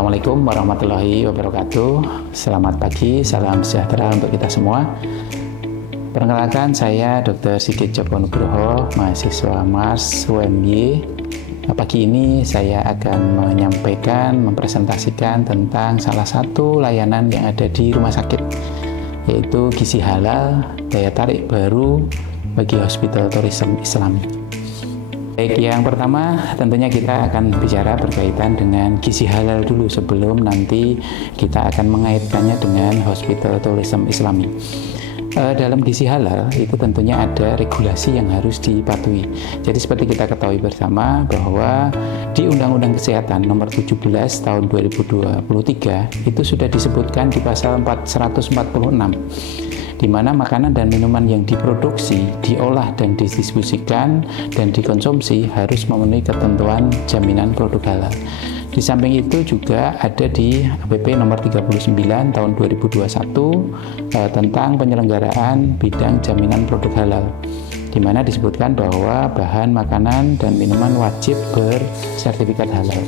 Assalamualaikum warahmatullahi wabarakatuh. Selamat pagi, salam sejahtera untuk kita semua. Perkenalkan, saya Dr. Sigit Joko Nugroho, mahasiswa MARS UMY. Pagi ini saya akan menyampaikan, mempresentasikan tentang salah satu layanan yang ada di rumah sakit, yaitu gizi halal, daya tarik baru bagi hospital tourism Islam. Baik, yang pertama tentunya kita akan bicara berkaitan dengan gizi halal dulu sebelum nanti kita akan mengaitkannya dengan hospital tourism Islami. Dalam gizi halal itu tentunya ada regulasi yang harus dipatuhi. Jadi seperti kita ketahui bersama bahwa di Undang-Undang Kesehatan Nomor 17 Tahun 2023 itu sudah disebutkan di pasal 146, di mana makanan dan minuman yang diproduksi, diolah dan didistribusikan dan dikonsumsi harus memenuhi ketentuan jaminan produk halal. Di samping itu juga ada di PP nomor 39 tahun 2021 tentang penyelenggaraan bidang jaminan produk halal, di mana disebutkan bahwa bahan makanan dan minuman wajib bersertifikat halal.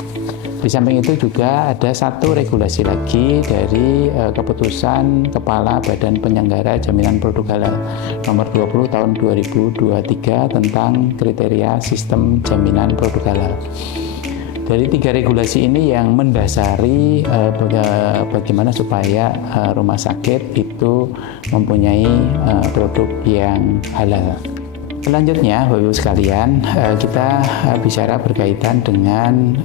Di samping itu juga ada satu regulasi lagi dari keputusan Kepala Badan Penyelenggara Jaminan Produk Halal nomor 20 tahun 2023 tentang kriteria sistem jaminan produk halal. Dari tiga regulasi ini yang mendasari bagaimana supaya rumah sakit itu mempunyai produk yang halal. Selanjutnya, Bapak Ibu sekalian, kita bicara berkaitan dengan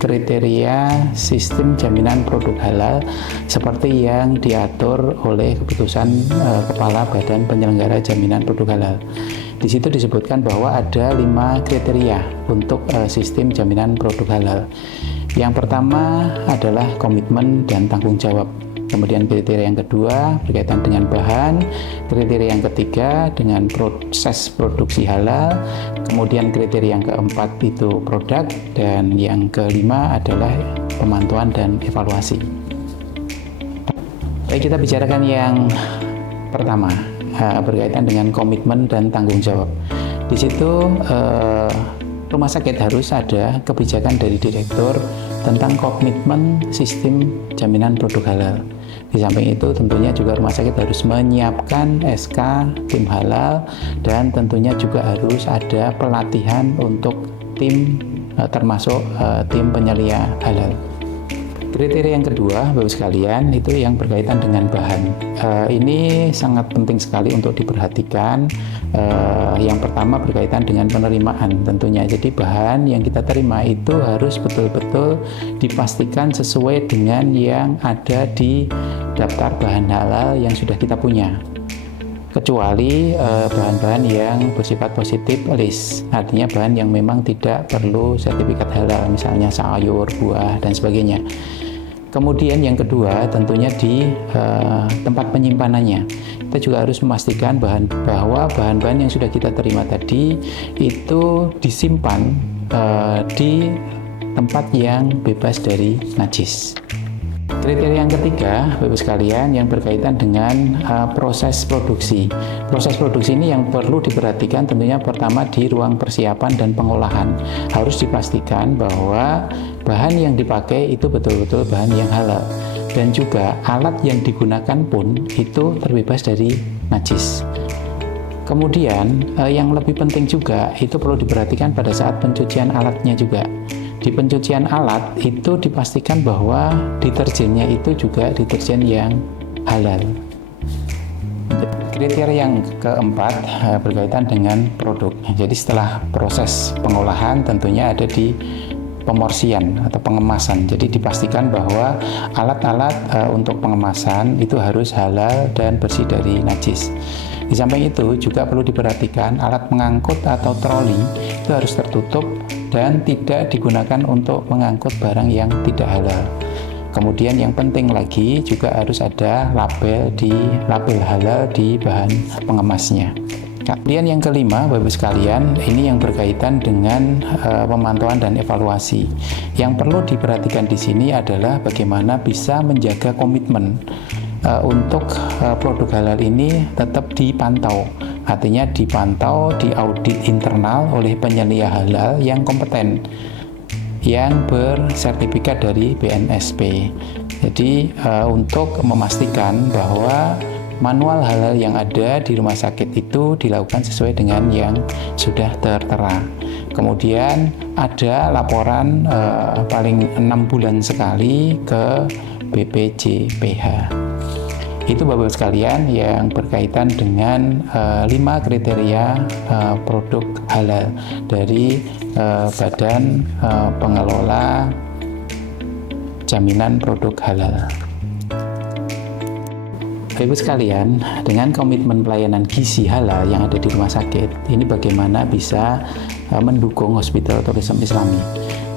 kriteria sistem jaminan produk halal seperti yang diatur oleh keputusan Kepala Badan Penyelenggara Jaminan Produk Halal. Di situ disebutkan bahwa ada 5 kriteria untuk sistem jaminan produk halal. Yang pertama adalah komitmen dan tanggung jawab. Kemudian kriteria yang kedua berkaitan dengan bahan, kriteria yang ketiga dengan proses produksi halal, kemudian kriteria yang keempat itu produk, dan yang kelima adalah pemantauan dan evaluasi. Baik, kita bicarakan yang pertama berkaitan dengan komitmen dan tanggung jawab. Di situ rumah sakit harus ada kebijakan dari direktur tentang komitmen sistem jaminan produk halal. Di samping itu tentunya juga rumah sakit harus menyiapkan SK tim halal dan tentunya juga harus ada pelatihan untuk tim termasuk tim penyelia halal. Kriteria yang kedua, Bapak sekalian, itu yang berkaitan dengan bahan. Ini sangat penting sekali untuk diperhatikan. Yang pertama berkaitan dengan penerimaan tentunya. Jadi bahan yang kita terima itu harus betul-betul dipastikan sesuai dengan yang ada di daftar bahan halal yang sudah kita punya. Kecuali bahan-bahan yang bersifat positif list, artinya bahan yang memang tidak perlu sertifikat halal, misalnya sayur, buah, dan sebagainya. Kemudian yang kedua tentunya di tempat penyimpanannya. Kita juga harus memastikan bahwa bahan-bahan yang sudah kita terima tadi itu disimpan di tempat yang bebas dari najis. Kriteria yang ketiga, Bapak sekalian, yang berkaitan dengan proses produksi. Proses produksi ini yang perlu diperhatikan tentunya pertama di ruang persiapan dan pengolahan. Harus dipastikan bahwa bahan yang dipakai itu betul-betul bahan yang halal. Dan juga alat yang digunakan pun itu terbebas dari najis. Kemudian yang lebih penting juga itu perlu diperhatikan pada saat pencucian alatnya juga. Di pencucian alat itu dipastikan bahwa deterjennya itu juga deterjen yang halal. Kriteria yang keempat berkaitan dengan produk. Jadi setelah proses pengolahan tentunya ada di pemorsian atau pengemasan. Jadi dipastikan bahwa alat-alat untuk pengemasan itu harus halal dan bersih dari najis. Di samping itu juga perlu diperhatikan alat pengangkut atau troli itu harus tertutup dan tidak digunakan untuk mengangkut barang yang tidak halal. Kemudian yang penting lagi juga harus ada label halal di bahan pengemasnya. Kemudian yang kelima, Bapak sekalian, ini yang berkaitan dengan pemantauan dan evaluasi. Yang perlu diperhatikan di sini adalah bagaimana bisa menjaga komitmen untuk produk halal ini tetap dipantau. Artinya dipantau, diaudit internal oleh penyelia halal yang kompeten. yang bersertifikat dari BNSP. Jadi untuk memastikan bahwa manual halal yang ada di rumah sakit itu dilakukan sesuai dengan yang sudah tertera. Kemudian ada laporan paling 6 bulan sekali ke BPJPH. Itu Bapak sekalian yang berkaitan dengan 5 kriteria produk halal dari Badan Pengelola Jaminan Produk Halal. Bapak sekalian, dengan komitmen pelayanan gizi halal yang ada di rumah sakit, ini bagaimana bisa mendukung hospital tourism Islami.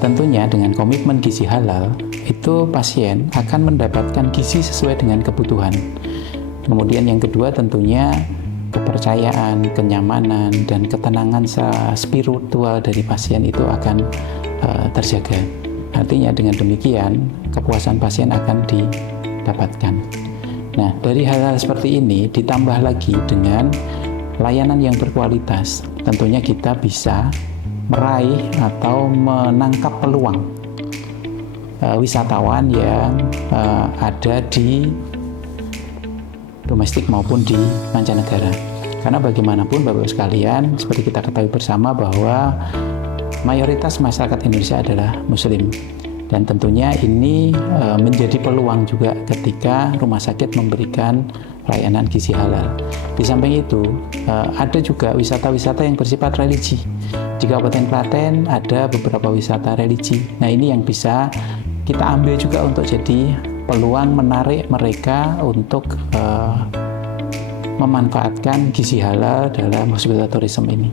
Tentunya dengan komitmen gizi halal, itu pasien akan mendapatkan gizi sesuai dengan kebutuhan. Kemudian yang kedua tentunya kepercayaan, kenyamanan, dan ketenangan spiritual dari pasien itu akan terjaga. Artinya dengan demikian, kepuasan pasien akan didapatkan. Nah, dari hal-hal seperti ini ditambah lagi dengan layanan yang berkualitas, tentunya kita bisa meraih atau menangkap peluang wisatawan yang ada di domestik maupun di mancanegara. Karena bagaimanapun Bapak sekalian, seperti kita ketahui bersama bahwa mayoritas masyarakat Indonesia adalah Muslim. Dan tentunya ini menjadi peluang juga ketika rumah sakit memberikan pelayanan gizi halal. Di samping itu, ada juga wisata-wisata yang bersifat religi. Di Kabupaten Klaten ada beberapa wisata religi. Nah, ini yang bisa kita ambil juga untuk jadi peluang menarik mereka untuk memanfaatkan gizi halal dalam hospital tourism ini.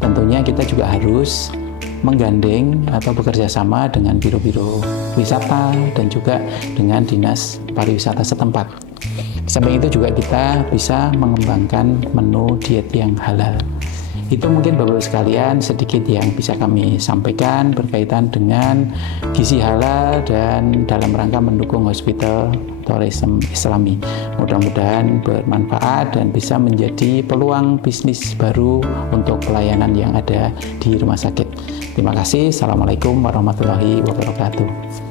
Tentunya kita juga harus menggandeng atau bekerja sama dengan biro-biro wisata dan juga dengan dinas pariwisata setempat. Di samping itu juga kita bisa mengembangkan menu diet yang halal. Itu mungkin Bapak sekalian sedikit yang bisa kami sampaikan berkaitan dengan gizi halal dan dalam rangka mendukung hospital tourism Islami. Mudah-mudahan bermanfaat dan bisa menjadi peluang bisnis baru untuk pelayanan yang ada di rumah sakit. Terima kasih. Assalamualaikum warahmatullahi wabarakatuh.